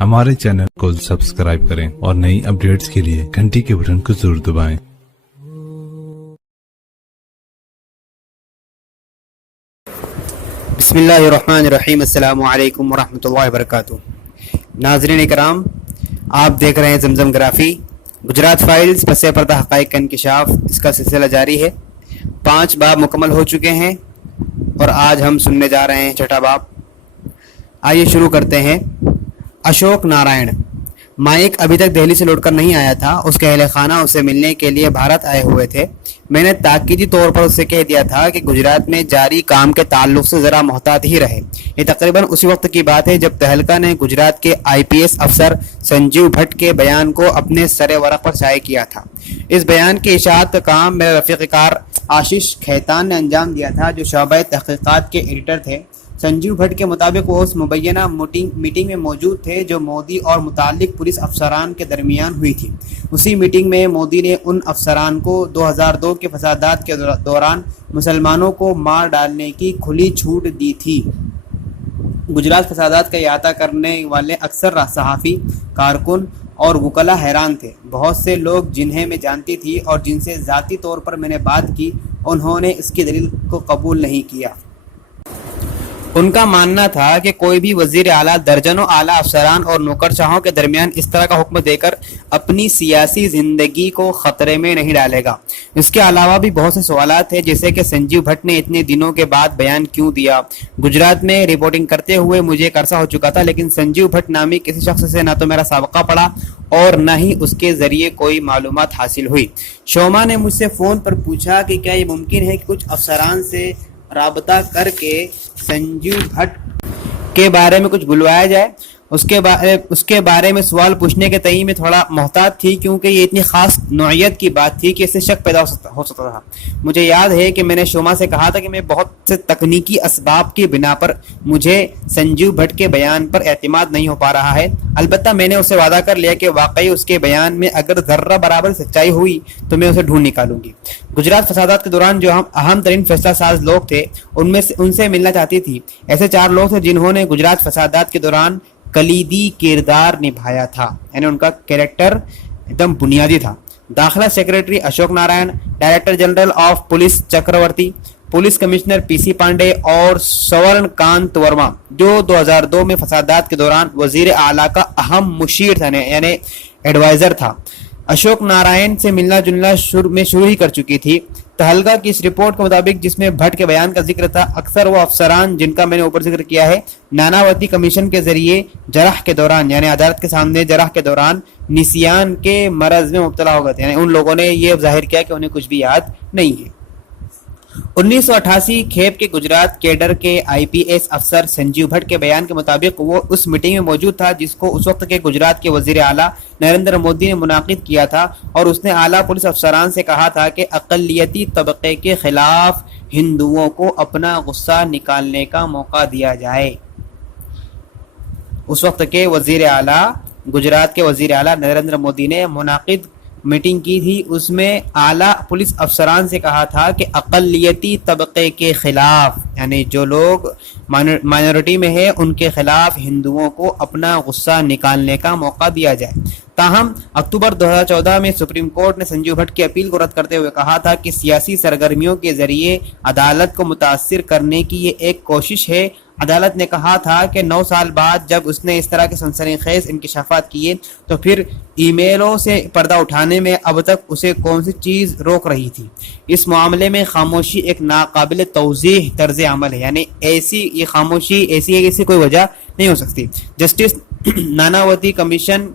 हमारे चैनल को सब्सक्राइब करें और नई अपडेट्स के लिए घंटी के बटन को जरूर दबाएं। बिस्मिल्लाहिर्रहमानिर्रहीम, अस्सलामु अलैकुम वरहमतुल्लाहि वबरकातुहू। नाज़रीन इकराम, आप देख रहे हैं ज़मज़म ग्राफी। गुजरात फाइल्स पसे पर्दा हक़ाइक़ का इंकिशाफ, इसका सिलसिला जारी है। 5 बाब मुकम्मल हो चुके हैं और आज हम सुनने जा रहे हैं 6ठा बाब। आइए शुरू करते हैं। अशोक नारायण माइक अभी तक दिल्ली से लौटकर नहीं आया था। उसके अहले खाना उसे मिलने के लिए भारत आए हुए थे। मैंने ताकीदी तौर पर उससे कह दिया था कि गुजरात में जारी काम के ताल्लुक से ज़रा मोहतात ही रहे। ये तकरीबन उसी वक्त की बात है जब तहलका ने गुजरात के IPS अफसर संजीव भट्ट के बयान को अपने सरे वरक़ पर शाये किया था। इस बयान की इशाअत का काम मेरे रफ़ीक़-ए-कार आशीष खैतान ने अंजाम दिया था, जो शोबा तहक़ीक़ात के एडिटर थे। संजीव भट्ट के मुताबिक वो उस मुबैना मीटिंग में मौजूद थे जो मोदी और मुताल्लिक़ पुलिस अफसरान के दरमियान हुई थी। उसी मीटिंग में मोदी ने उन अफसरान को 2002 के फसादात के दौरान मुसलमानों को मार डालने की खुली छूट दी थी। गुजरात फसादात का इहाता करने वाले अक्सर सहाफ़ी, कारकुन और वकला हैरान थे। बहुत से लोग जिन्हें मैं जानती थी और जिनसे ज़ाती तौर पर मैंने बात की, उन्होंने इसकी दलील को कबूल नहीं किया। उनका मानना था कि कोई भी वज़ीर आला दर्जनों आला अफसरान और नौकरशाहों के दरमियान इस तरह का हुक्म देकर अपनी सियासी ज़िंदगी को ख़तरे में नहीं डालेगा। इसके अलावा भी बहुत से सवालात थे, जैसे कि संजीव भट्ट ने इतने दिनों के बाद बयान क्यों दिया। गुजरात में रिपोर्टिंग करते हुए मुझे एक अरसा हो चुका था, लेकिन संजीव भट्ट नामी किसी शख्स से ना तो मेरा साबका पड़ा और न ही उसके ज़रिए कोई मालूमात हासिल हुई। शोमा ने मुझसे फ़ोन पर पूछा कि क्या ये मुमकिन है कि कुछ अफसरान से राबता करके संजीव भट्ट के बारे में कुछ बुलवाया जाए। उसके बारे में सवाल पूछने के तई में थोड़ा मोहतात थी, क्योंकि ये इतनी ख़ास नौइयत की बात थी कि इससे शक पैदा हो सकता था। मुझे याद है कि मैंने शोमा से कहा था कि मैं बहुत से तकनीकी असबाब की बिना पर मुझे संजीव भट्ट के बयान पर एतमाद नहीं हो पा रहा है। अलबत्ता मैंने उससे वादा कर लिया कि वाकई उसके बयान में अगर ज़र्रा बराबर सच्चाई हुई तो मैं उसे ढूंढ निकालूंगी। गुजरात फसादात के दौरान जो हम अहम तरीन फैसला साज लोग थे, उनसे मिलना चाहती थी। ऐसे 4 लोग थे जिन्होंने गुजरात फसादात के दौरान कलीदी किरदार निभाया था, यानी उनका कैरेक्टर एकदम बुनियादी था। दाखिला secretary Ashok Narayan, director general of police Chakravarti, police commissioner PC Pande और स्वर्ण कांत वर्मा, जो 2002 में फसादात के दौरान वजीर आला का अहम मुशीर था, यानी एडवाइजर था। अशोक नारायण से मिलना जुलना शुरू ही कर चुकी थी। तहलका की इस रिपोर्ट के मुताबिक, जिसमें भट्ट के बयान का जिक्र था, अक्सर वो अफसरान जिनका मैंने ऊपर जिक्र किया है, नानावती कमीशन के जरिए जरह के दौरान, यानी अदालत के सामने जरह के दौरान निसियान के मरज में मुब्तला हो गए थे। यानी उन लोगों ने ये जाहिर किया कि उन्हें कुछ भी याद नहीं है। 1988 खेप के गुजरात कैडर के IPS अफसर संजीव भट्ट के बयान के मुताबिक वो उस मीटिंग में मौजूद था जिसको उस वक्त के गुजरात के वजीर आला नरेंद्र मोदी ने मुनाकिद किया था, और उसने आला पुलिस अफसरान से कहा था कि अक़लियती तबके के खिलाफ हिंदुओं को अपना गुस्सा निकालने का मौका दिया जाए। उस वक्त के वजीर आला, गुजरात के वजीर आला नरेंद्र मोदी ने मुनाकिद मीटिंग की थी। उसमें आला पुलिस अफसरान से कहा था कि अक़लियती तबके के खिलाफ, यानी जो लोग माइनॉरिटी में है, उनके खिलाफ हिंदुओं को अपना गुस्सा निकालने का मौका दिया जाए। ताहम अक्टूबर 2014 में सुप्रीम कोर्ट ने संजीव भट्ट की अपील को रद्द करते हुए कहा था कि सियासी सरगर्मियों के जरिए अदालत को मुतासिर करने की ये एक कोशिश है। अदालत ने कहा था कि 9 साल बाद जब उसने इस तरह के सनसनीखेज इंकिशाफात किए, तो फिर ईमेलों से पर्दा उठाने में अब तक उसे कौन सी चीज़ रोक रही थी। इस मामले में खामोशी एक नाकाबिल तौज़ीह तर्ज अमल है, यानी ये खामोशी ऐसी कोई वजह नहीं हो सकती। जस्टिस नानावती कमीशन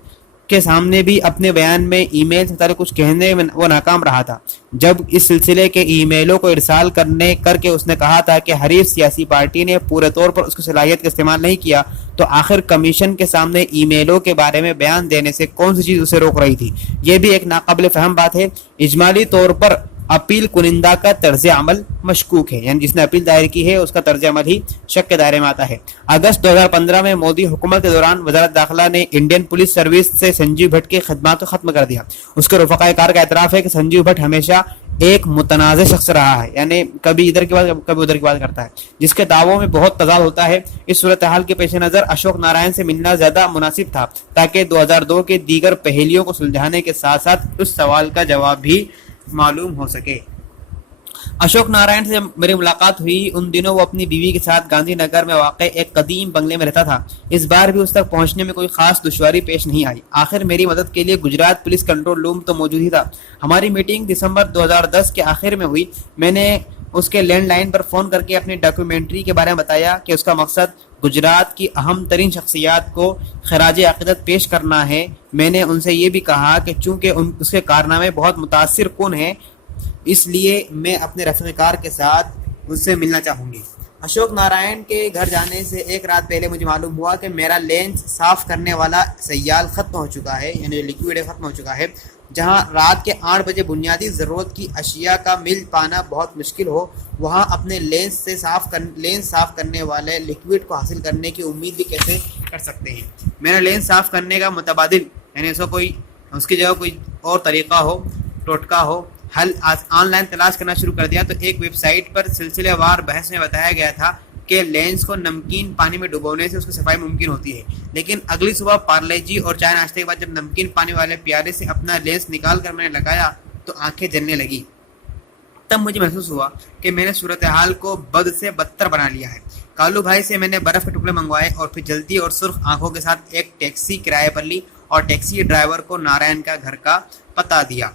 के सामने भी अपने बयान में ईमेल से कुछ कहने में वो नाकाम रहा था। जब इस सिलसिले के ईमेलों को इरसाल करके उसने कहा था कि हरीफ सियासी पार्टी ने पूरे तौर पर उसकी सलाहियत का इस्तेमाल नहीं किया, तो आखिर कमीशन के सामने ईमेलों के बारे में बयान देने से कौन सी चीज़ उसे रोक रही थी। ये भी एक नाकाबिल फहम बात है। इजमाली तौर पर अपील कुनिंदा का तर्ज अमल मशकूक है, यानी जिसने अपील दायर की है उसका तर्ज अमल ही शक के दायरे में आता है। अगस्त 2015 में मोदी हुकूमत के दौरान वजारत दाखिला ने इंडियन पुलिस सर्विस से संजीव भट्ट की खिदमत को खत्म कर दिया। उसके रफ़ाक़ाए कार का एतराफ़ है कि संजीव भट्ट हमेशा ایک متنازع شخص رہا ہے، یعنی کبھی ادھر کی بات کبھی ادھر کی بات کرتا ہے، جس کے دعووں میں بہت تضاد ہوتا ہے۔ اس صورتحال کے پیش نظر اشوک نارائن سے ملنا زیادہ مناسب تھا تاکہ 2002 کے دیگر پہیلیوں کو سلجھانے کے ساتھ ساتھ اس سوال کا جواب بھی معلوم ہو سکے۔ اشوک نارائن سے میری ملاقات ہوئی ان دنوں وہ اپنی بیوی کے ساتھ گاندھی نگر میں واقع ایک قدیم بنگلے میں رہتا تھا۔ اس بار بھی اس تک پہنچنے میں کوئی خاص دشواری پیش نہیں آئی۔ آخر میری مدد کے لیے گجرات پولیس کنٹرول روم تو موجود ہی تھا۔ ہماری میٹنگ دسمبر 2010 کے آخر میں ہوئی۔ میں نے اس کے لینڈ لائن پر فون کر کے اپنی ڈاکیومنٹری کے بارے میں بتایا کہ اس کا مقصد گجرات کی اہم ترین شخصیات کو خراج عقیدت پیش کرنا ہے۔ میں نے ان سے یہ بھی کہا کہ چونکہ اس کے کارنامے بہت متاثر کن ہیں، اس لیے میں اپنے رفیق کار کے ساتھ اس سے ملنا چاہوں گی۔ اشوک نارائن کے گھر جانے سے ایک رات پہلے مجھے معلوم ہوا کہ میرا لینس صاف کرنے والا سیال ختم ہو چکا ہے، یعنی لیکوڈ ختم ہو چکا ہے۔ جہاں رات کے 8 بجے بنیادی ضرورت کی اشیاء کا مل پانا بہت مشکل ہو، وہاں اپنے لینس صاف کرنے والے لیکوڈ کو حاصل کرنے کی امید بھی کیسے کر سکتے ہیں۔ میرا لینس صاف کرنے کا متبادل، یعنی اس کی جگہ کوئی اور طریقہ ہو، ٹوٹکا ہو، حل آن لائن تلاش کرنا شروع کر دیا تو ایک ویب سائٹ پر سلسلے وار بحث میں بتایا گیا تھا کہ لینس کو نمکین پانی میں ڈبونے سے اس کی صفائی ممکن ہوتی ہے۔ لیکن اگلی صبح پارلے جی اور چائے ناشتے کے بعد جب نمکین پانی والے پیالے سے اپنا لینس نکال کر میں نے لگایا تو آنکھیں جلنے لگی۔ تب مجھے محسوس ہوا کہ میں نے صورتحال کو بد سے بدتر بنا لیا ہے۔ کالو بھائی سے میں نے برف کے ٹکڑے منگوائے اور پھر جلدی اور سرخ آنکھوں کے ساتھ ایک ٹیکسی کرائے پر لی اور ٹیکسی ڈرائیور کو نارائن کا گھر کا پتہ دیا۔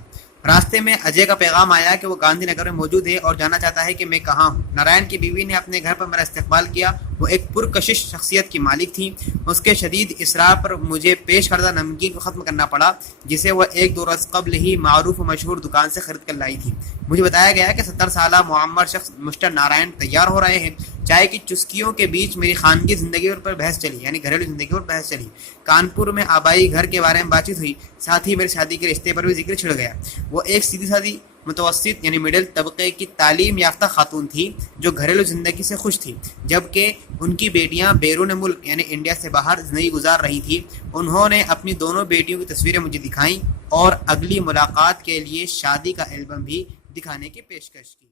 راستے میں اجے کا پیغام آیا کہ وہ گاندھی نگر میں موجود ہے اور جاننا چاہتا ہے کہ میں کہاں ہوں۔ نارائن کی بیوی نے اپنے گھر پر میرا استقبال کیا۔ وہ ایک پرکشش شخصیت کی مالک تھی۔ اس کے شدید اصرار پر مجھے پیش کردہ نمکین کو ختم کرنا پڑا جسے وہ 1-2 روز قبل ہی معروف و مشہور دکان سے خرید کر لائی تھی۔ مجھے بتایا گیا کہ 70 سالہ معمر شخص مسٹر نارائن تیار ہو رہے ہیں۔ چائے کی چسکیوں کے بیچ میری خانگی زندگی پر بحث چلی، یعنی گھریلو زندگی پر بحث چلی۔ کانپور میں آبائی گھر کے بارے میں بات چیت ہوئی، ساتھ ہی میری شادی کے رشتے پر بھی ذکر چھڑ گیا۔ وہ ایک سیدھی سادی متوسط یعنی مڈل طبقے کی تعلیم یافتہ خاتون تھی جو گھریلو زندگی سے خوش تھی، جبکہ ان کی بیٹیاں بیرون ملک یعنی انڈیا سے باہر زندگی گزار رہی تھیں۔ انہوں نے اپنی دونوں بیٹیوں کی تصویریں مجھے دکھائیں اور اگلی ملاقات کے لیے شادی کا البم بھی دکھانے کی پیشکش کی۔